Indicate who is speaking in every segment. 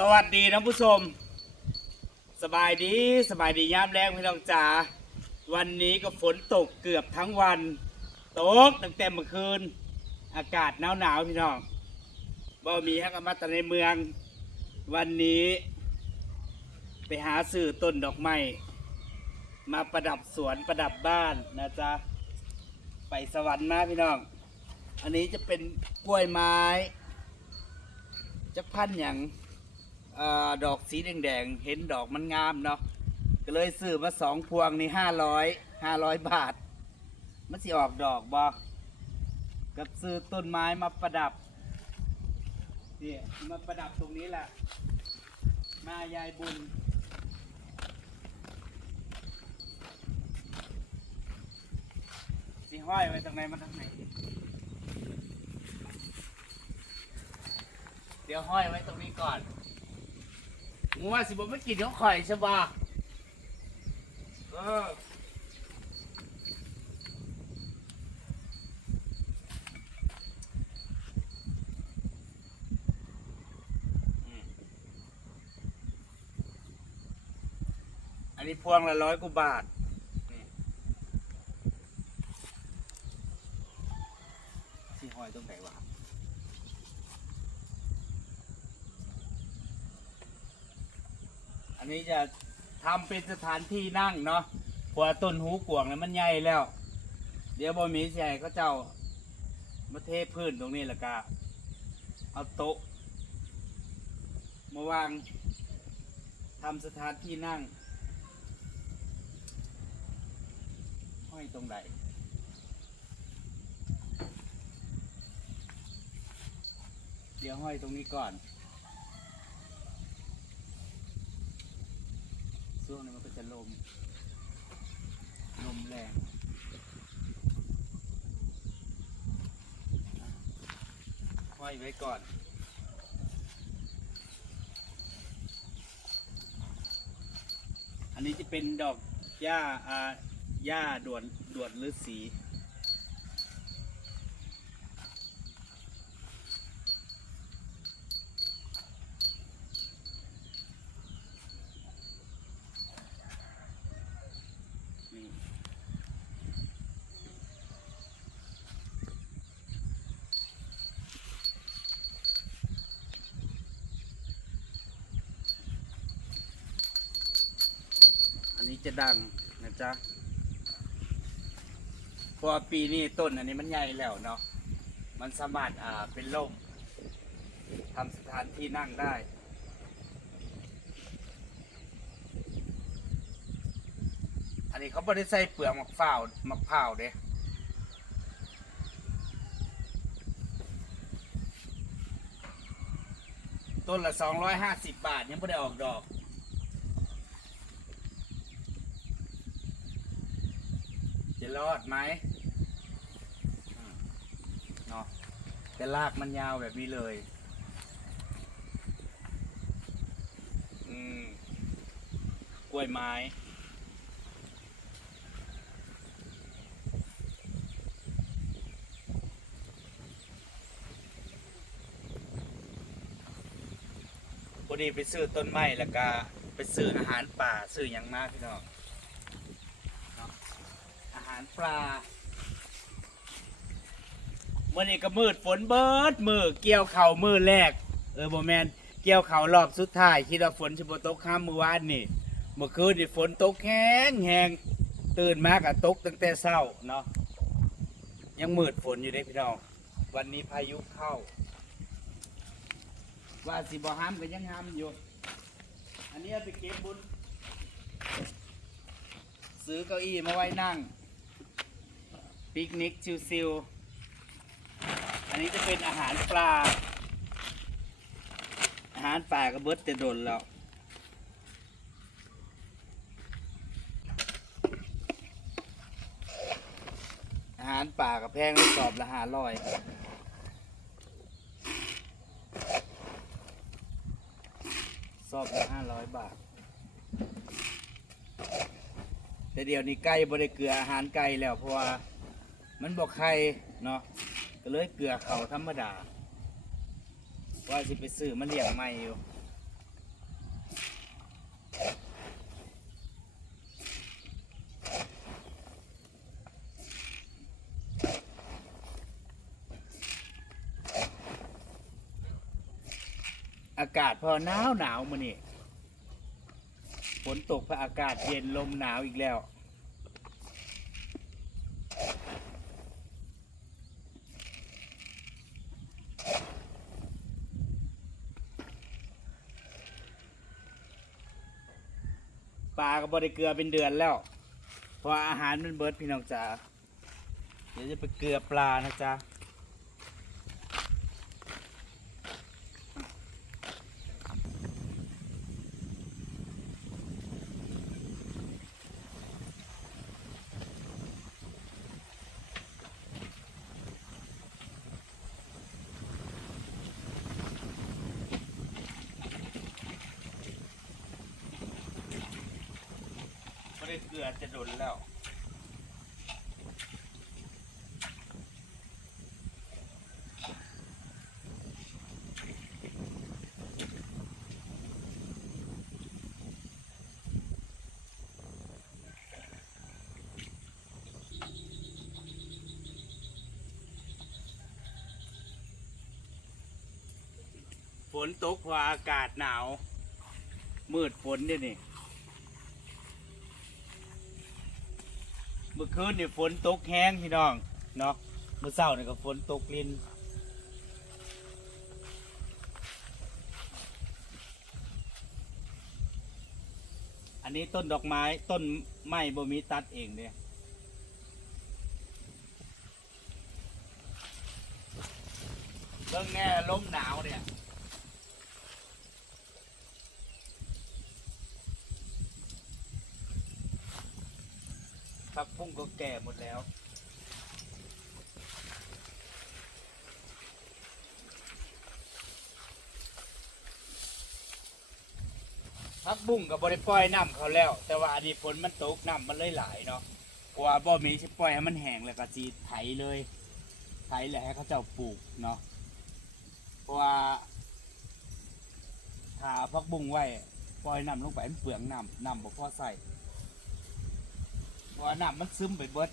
Speaker 1: สวัสดีนะผู้ชม สบายดีสบายดียามแรงพี่น้องจ๋าวันนี้ก็ฝนตกเกือบทั้งวันตกตั้งแต่เมื่อคืน อากาศหนาวหนาวพี่น้องบ่มีฮักอมาแตในเมือง วันนี้ ไปหาซื้อต้นดอกไม้มาประดับสวนประดับบ้านนะจ๊ะไปสวรรค์มาพี่น้อง อันนี้จะเป็นกล้วยไม้จะพันอย่าง เออดอกสีแดงๆ เห็นดอกมันงามเนาะก็เลยซื้อมาสองพวงนี่ห้าร้อยห้าร้อยบาท มันสิออกดอกบอกกับซื้อต้นไม้มาประดับเนี่ยมาประดับตรงนี้แหละ มายายบุญ สิห้อยไว้ตรงไหนมันทางไหนเดี๋ยวห้อยไว้ตรงนี้ก่อน งูว่าสิบไม่กินเขาข่อยใช่ปะเอออืมอันนี้พวงละร้อยกว่าบาทนี่สิห้อยตรงไหนวะ อั นี้จะทำเป็นสถานที่นั่งเนาะเพราะว่าต้นหูกวางเนี่ยมันใหญ่แล้ว เดี๋ยวบอมีใหญ่เขาเจ้ามาเทพื้นตรงนี้แล้วก็เอาโต๊ะมาวางทำสถานที่นั่ง ห้อยตรงไหนเดี๋ยวห้อยตรงนี้ก่อน ช่วงนี้มันก็จะลม ลมแรงห้อยไว้ก่อนอันนี้จะเป็นดอกหญ้าอ่าหญ้าด่วนด่วนฤาษีนี่ อันนี้ จะดังนะจ๊ะเพราะว่าปีนี้ต้นอันนี้มันใหญ่แล้วเนาะ มันสามารถอ่าเป็นร่มทำสถานที่นั่งได้ อันนี้เขาไม่ได้ใส่เปลือกมะพร้าวมะพร้าวเด้ต้นละสองร้อยห้าสิบบาทยังไม่ได้ออกดอก จะรอดไหมอืมเนาะแต่ลากมันยาวแบบนี้เลยอืมกล้วยไม้ พอดีไปซื้อต้นไม้แล้วก็ไปซื้ออาหารป่าซื้ออย่างมากพี่น้องเนาะอาหาร ปลาเมื่อนี้ก็มืดฝนเบิดมือเกี่ยวเข่ามือแรก เออโบแมนเกี่ยวเข่ารอบสุดท้ายคิดว่าฝนจะบตกข้ามมือวานนี่เมื่อคืนนี่ฝนตกแห้งแหงตื่นมากอะตกตั้งแต่เช้าเนาะยังมืดฝนอยู่เด้พี่น้องวันนี้พายุเข้า ว่าสิบ่ห้ามก็ยังห้ามอยู่ อันนี้เอาไปเก็บบุญซื้อเก้าอี้มาไว้นั่ง ปิกนิกชิวๆอันนี้จะเป็นอาหารปลา อาหารปลาก็เบิดแต่ดนแล้วอาหารป่ากับแพงสอบละหาร้อยสอบละห้าร้อยบาท แต่เดี๋ยวนี้ไก่บริเกลืออาหารไก่แล้วเพราะว่า มันบอกใครเนาะก็เลยเกลือเขาธรรมดา ว่าสิไปซื้อมาเลี้ยงใหม่อยู่อากาศพอหนาวหนาวมานี่ฝนตกพออากาศเย็นลมหนาวอีกแล้ว ก็บริเกลือเป็นเดือนแล้ว เพราะอาหารมันเบิดพี่น้องจ๋าเดี๋ยวจะไปเกลือปลานะจ๊ะ ไม่ได้เกลือจะโดนแล้ว ฝ นตกพราอากาศหนาว มืดฝนเนี่ยนี่ เมื่อคืนเนี่ยฝนตกแห้งพี่น้องเนาะ เมื่อเช้าเนี่ยก็ฝนตกลินอันนี้ต้นดอกไม้ต้นไม้บ่มีตัดเองเนี่ยเรื่องแง่ลมหนาวเนี่ย ผักบุ้งก็แก่หมดแล้ว ผักบุ้งกับบริปล่อยน้ำเขาแล้ว แต่ว่าอันนี้ฝนมันตกน้ำมันเลยหลายเนาะเพราะว่าบ่มีสิปล่อยให้มันแห้งแล้วก็จีไถเลยไถแล้วให้เขาเจ้าปลูกเนาะเพราะว่าถ้าผักบุ้งไว้ปล่อยน้ำลงไปมันเปลืองน้ำน้ำบ่พอใส่ เพราะว่าน้ำมันซึมไปเบิด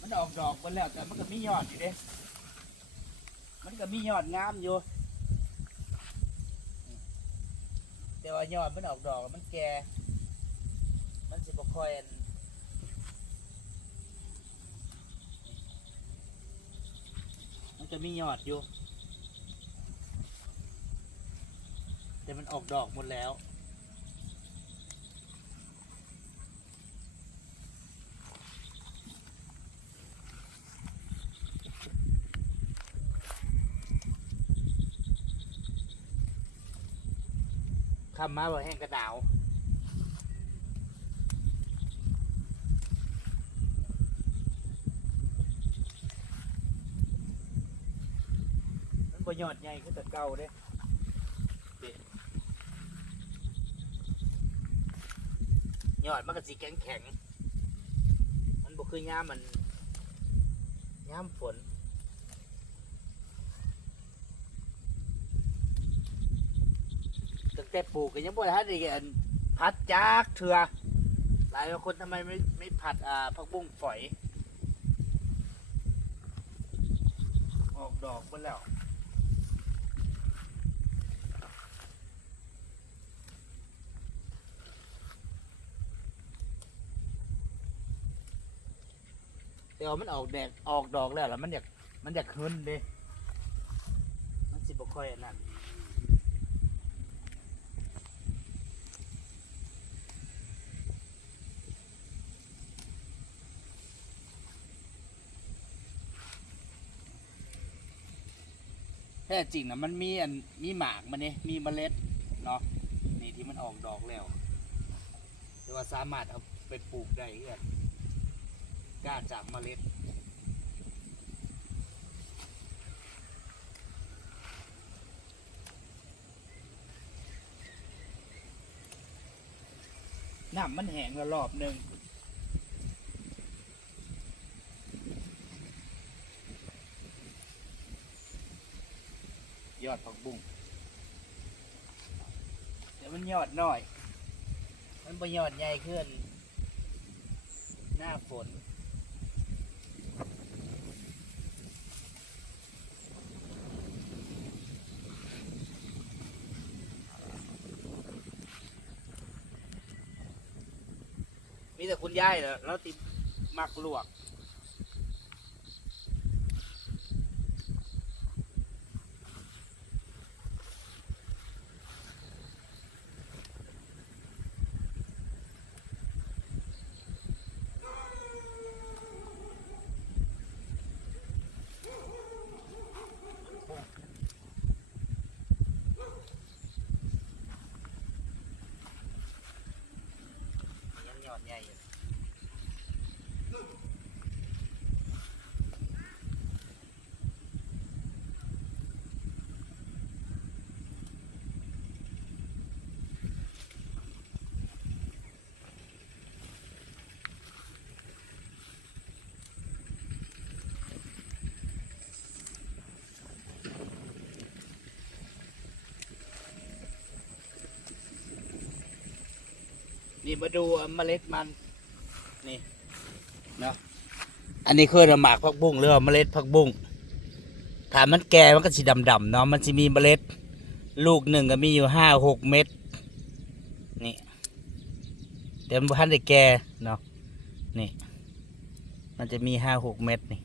Speaker 1: มันออกดอกเบิดแล้วแต่มันก็มียอดอยู่เด้ มันก็มียอดงามอยู่ แต่ว่ายอดมันออกดอกมันแก่ มันสิบค่อยอันมันจะมียอดอยู่ แต่มันออกดอกหมดแล้ว คำมาบอกแห้งกระดาวมันบ่ยอดใหญ่ขึ้นแต่เก่าเด้เด้ยอดมันก็สีแข็งแข็งๆมันบ่คือย่ามมันย่ามฝน ตั้งแต่ปลูกก็ยังบ่ทันได้อันพัดจากเถื่อหลายคนทำไมไม่ไม่ผัดอ่าผักบุ้งฝอย ออกดอกหมดแล้วแต่ว่ามันออกแดกออกดอกแล้วแล้วมันอยากมันอยากขึ้นเด้มันสิบ่ค่อยอันนั้น แท้จริงนะมันมีอันมีหมากมันเนี่ยมีเมล็ดเนาะนี่ที่มันออกดอกแล้วแต่ว่าสามารถเอาไปปลูกได้เพื่อนกล้าจากเมล็ดน้ำมันแห้งแล้วรอบหนึ่ง ผักบุ้งเดี๋ยวมันยอดน้อย มันปรยอดใหญ่ขึ้น หน้าฝนมีแต่คุณยายเหรอแล้วติมักลวก ใหญ่อยู่ นี่มาดูเมล็ดมันนี่เนาะอันนี้คือหมากผักบุ้งหรือว่าเมล็ดผักบุ้งถ้ามันแก่มันก็สีดำๆเนาะมันจะมีเมล็ด ลูกหนึ่งก็มีอยู่ห้าหกเม็ดนี่แต่มันพันได้แก่เนาะนี่ มันจะมีห้าหกเม็ดนี่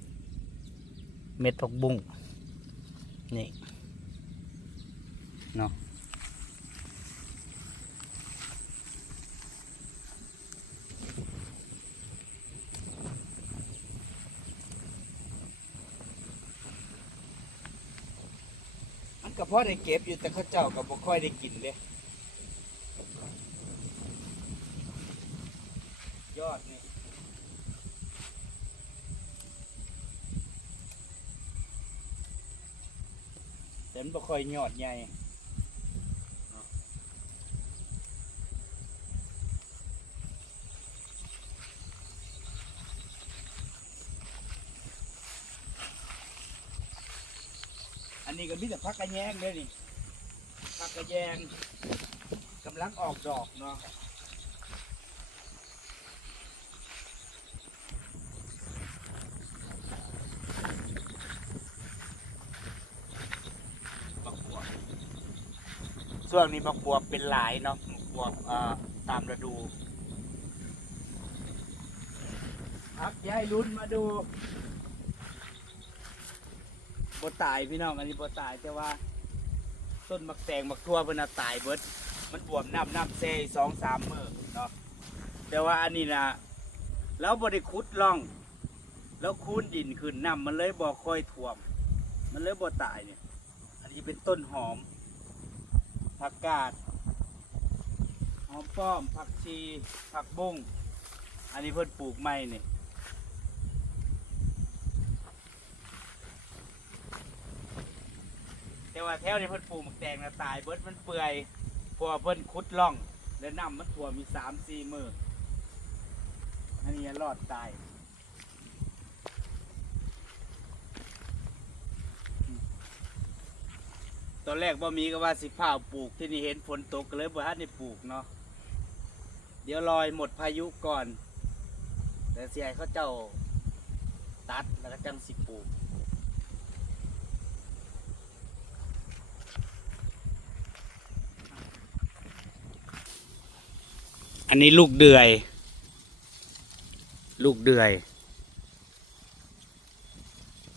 Speaker 1: เม็ดผักบุ้งนี่เนาะ พอได้เก็บอยู่แต่เขาเจ้าก็บ่ค่อยได้กินเลยยอดนี่แต่มันบ่ค่อยยอดใหญ่อันนี้ กระแยงเลยนี่พักกระแยงกำลังออกดอกเนาะบักบวบช่วงนี้บักบวบเป็นหลายเนาะบักบวบตามฤดูครับยายลุ้นมาดู บตายพี่น้องอันนี้บตายแต่ว่า ต้นมักแตงมักทั่วเพิ่นน่ะตายเบิด มันบวมน้ำน้ำเซสองสามมือเนาะแต่ว่าอันนี้นะแล้วบริคุดล่อง แล้วคูนดินขึ้นน้ำมันเลยบ่อค่อยท่วม มันเลยบ่ตายเนี่ย อันนี้เป็นต้นหอม ผักกาด หอมป้อม ผักชี ผักบุ้ง อันนี้เพิ่นปลูกใหม่เนี่ย แต่ว่าแถวนี้เพิ่นปลูกหมักแตงนะตายเบิดมันเปื่อยเพราะว่าเพิ่นขุดร่อง แล้วน้ำมันท่วมมีสามสี่มืออันนี้รอดตายตอนแรกบ่มีก็ว่าสิพาปลูกที่นี่เห็นฝนตกก็เลยบ่ทันได้ปลูกเนาะเดี๋ยวรอยหมดพายุก่อน แต่เสียเขาเจ้าตัดแล้วก็จังสิปลูก นนี้ลูกเดือย ลูกเดือย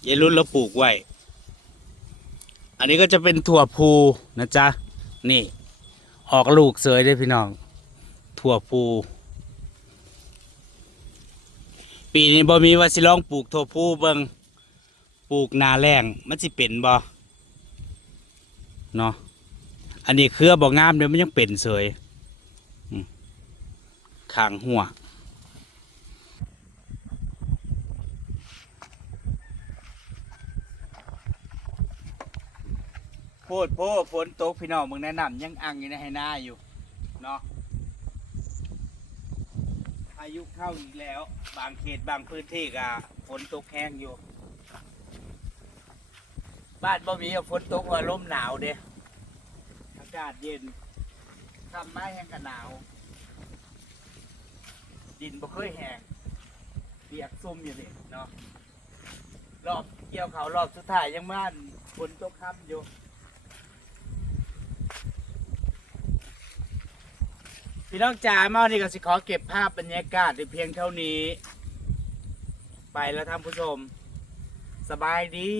Speaker 1: ยายรุ่นเราปลูกไว้ อันนี้ก็จะเป็นถั่วพูนะจ๊ะ นี่ ออกลูกเสยได้พี่น้อง ถั่วพู ปีนี้บ่มีว่าสิลองปลูกถั่วพูเบิงปลูกนาแรงมันสิเป็นบ่เนาะ อันนี้เครือบ่งามเดี๋ยวมันยังเป็นเสย ขางหัวโพดโพดฝนตกพี่น้องมึงแนะนำยังอังอยู่ในให้หน้าอยู่เนาะพายุเข้าอีกแล้ว บางเขตบางพื้นที่ก็ฝนตกแห้งอยู่ บ้านบ่มีฝนตกว่าลมหนาวเด้อากาศเย็นทำไม้แห้งกับหนาว ดินบ่เคยแห้งเปียกซุ่มอยู่นี่เนาะรอบเกี่ยวเขาวรอบสุดท้ายยังม่านฝนตกค่ำอยู่พี่น้องจ๋ามาวันนี้ก็สิขอเก็บภาพบรรยากาศในเพียงเท่านี้ ไปแล้วท่านผู้ชม สบายดี